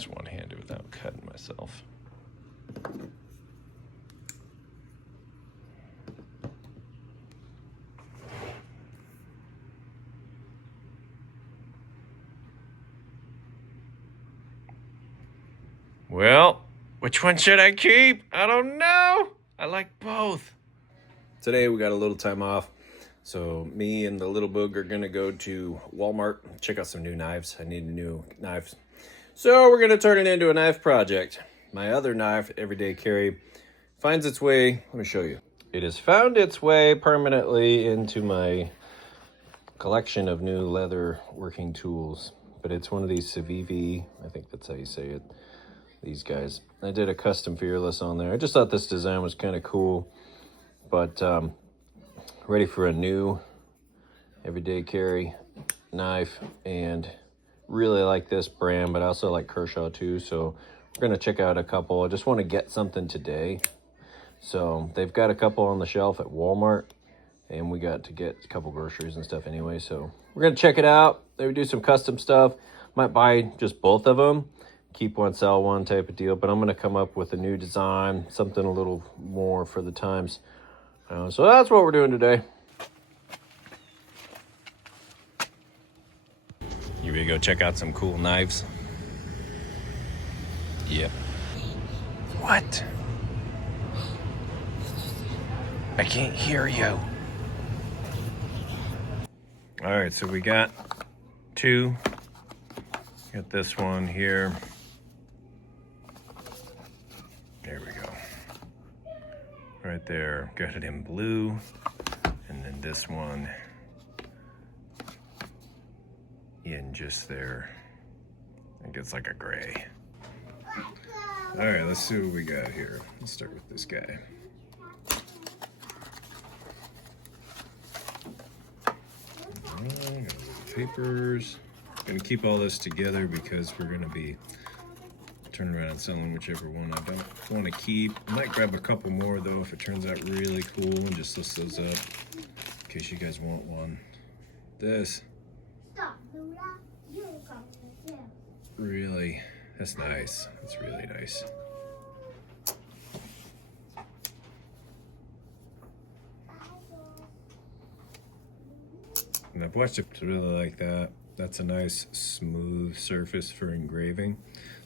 this one-handed without cutting myself. Well, which one should I keep? I don't know. I like both. Today we got a little time off. So me and the little boog are gonna go to Walmart, check out some new knives. I need new knives. So we're gonna turn it into a knife project. My other knife, everyday carry, finds its way, let me show you. It has found its way permanently into my collection of new leather working tools. But it's one of these CIVIVI, I think that's how you say it, these guys. I did a custom Fearless on there. I just thought this design was kind of cool. But ready for a new everyday carry knife, and really like this brand, but I also like Kershaw too, so we're gonna check out a couple. I just want to get something today, so they've got a couple on the shelf at Walmart, and we got to get a couple groceries and stuff anyway, so we're gonna check it out. They would do some custom stuff. Might buy just both of them, keep one, sell one type of deal, but I'm gonna come up with a new design, something a little more for the times. So that's what we're doing today. You ready to go check out some cool knives? Yep. What? I can't hear you. All right, so we got two. Got this one here. There we go. Right there, got it in blue, and then this one in just there. I think it's like a gray. All right, let's see what we got here. Let's start with this guy. Papers. Gonna keep all this together because we're gonna be turning around and selling whichever one I don't want to keep. I might grab a couple more though if it turns out really cool, and just list those up in case you guys want one. This really, that's nice. That's really nice. And I've watched it really like that. That's a nice smooth surface for engraving.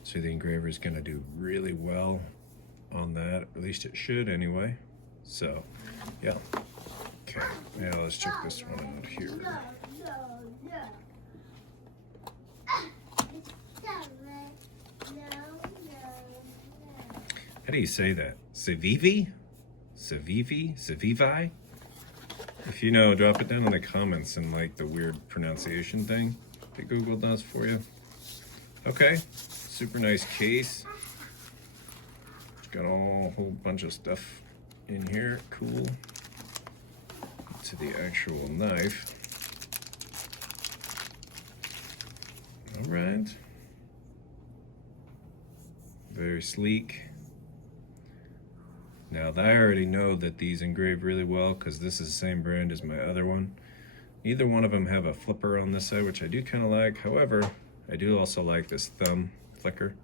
So the engraver is going to do really well on that. At least it should anyway. So, yeah. Okay, now let's check this one out here. How do you say that? CIVIVI? CIVIVI? CIVIVI? If you know, drop it down in the comments and like the weird pronunciation thing that Google does for you. Okay, super nice case. It's got a whole bunch of stuff in here. Cool. To the actual knife. All right. Very sleek. Now, I already know that these engrave really well because this is the same brand as my other one. Neither one of them have a flipper on this side, which I do kind of like. However, I do also like this thumb flicker.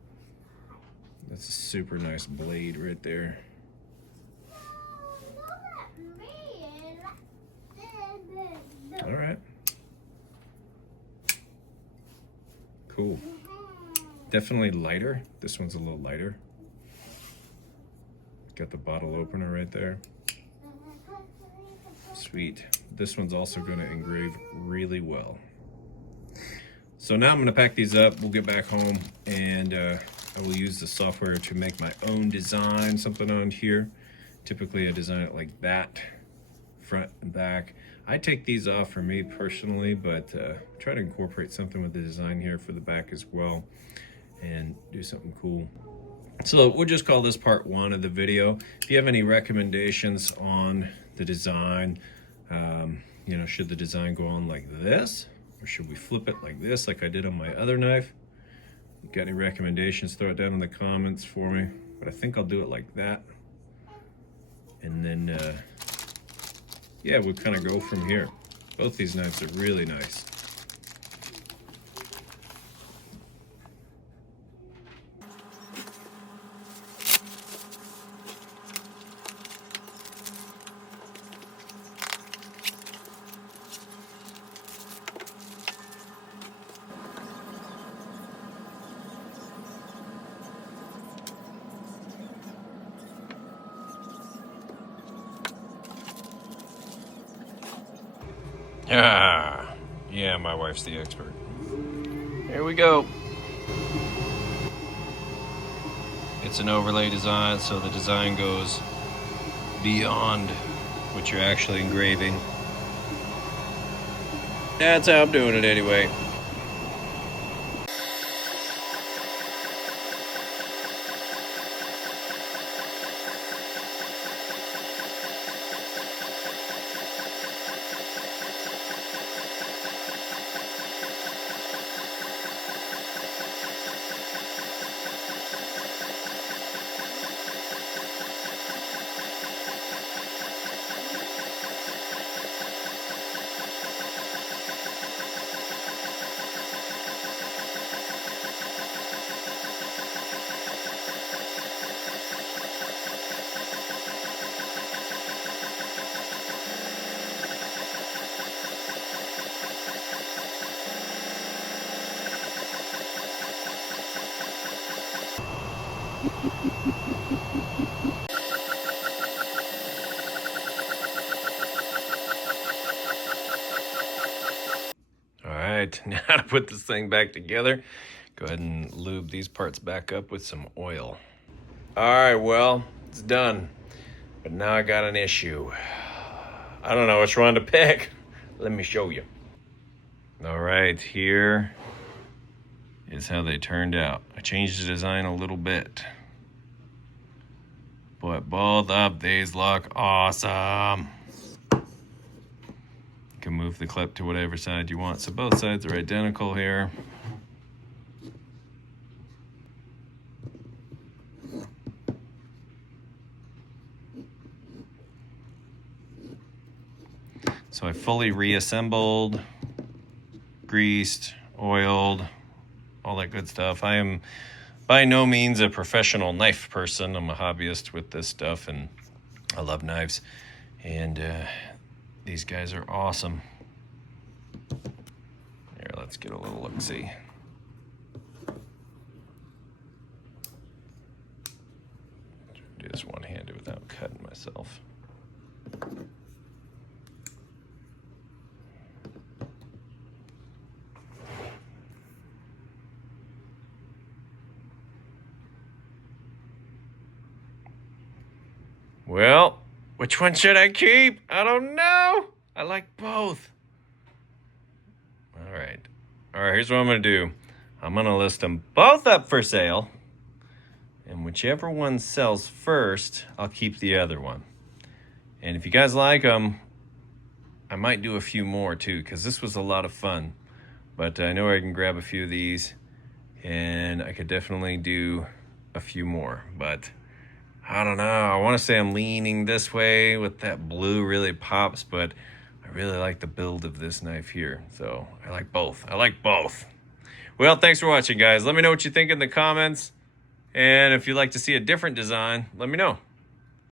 That's a super nice blade right there. All right. Cool. Definitely lighter. This one's a little lighter. Got the bottle opener right there. Sweet. This one's also going to engrave really well. So now I'm going to pack these up. We'll get back home and I will use the software to make my own design, something on here. Typically I design it like that, front and back. I take these off for me personally, but try to incorporate something with the design here for the back as well and do something cool. So we'll just call this part one of the video. If you have any recommendations on the design, you know, should the design go on like this? Or should we flip it like this, like I did on my other knife? You got any recommendations, throw it down in the comments for me. But I think I'll do it like that. And then, yeah, we'll kind of go from here. Both these knives are really nice. Ah, yeah, my wife's the expert. Here we go. It's an overlay design, so the design goes beyond what you're actually engraving. That's how I'm doing it anyway. All right, now to put this thing back together, go ahead and lube these parts back up with some oil. All right, well, it's done. But now I got an issue. I don't know which one to pick. Let me show you. All right, here is how they turned out. I changed the design a little bit, but both of these look awesome. You can move the clip to whatever side you want. So both sides are identical here. So I fully reassembled, greased, oiled, all that good stuff. I am by no means a professional knife person. I'm a hobbyist with this stuff, and I love knives. And these guys are awesome. Here, let's get a little look-see. Do this one-handed without cutting myself. Well, which one should I keep? I don't know. I like both. All right, here's what I'm gonna do. I'm gonna list them both up for sale, and whichever one sells first, I'll keep the other one. And if you guys like them, I might do a few more too, because this was a lot of fun. But I know I can grab a few of these, and I could definitely do a few more, but I don't know. I want to say I'm leaning this way with that blue really pops, but I really like the build of this knife here. So I like both. Well, thanks for watching, guys. Let me know what you think in the comments. And if you'd like to see a different design, let me know.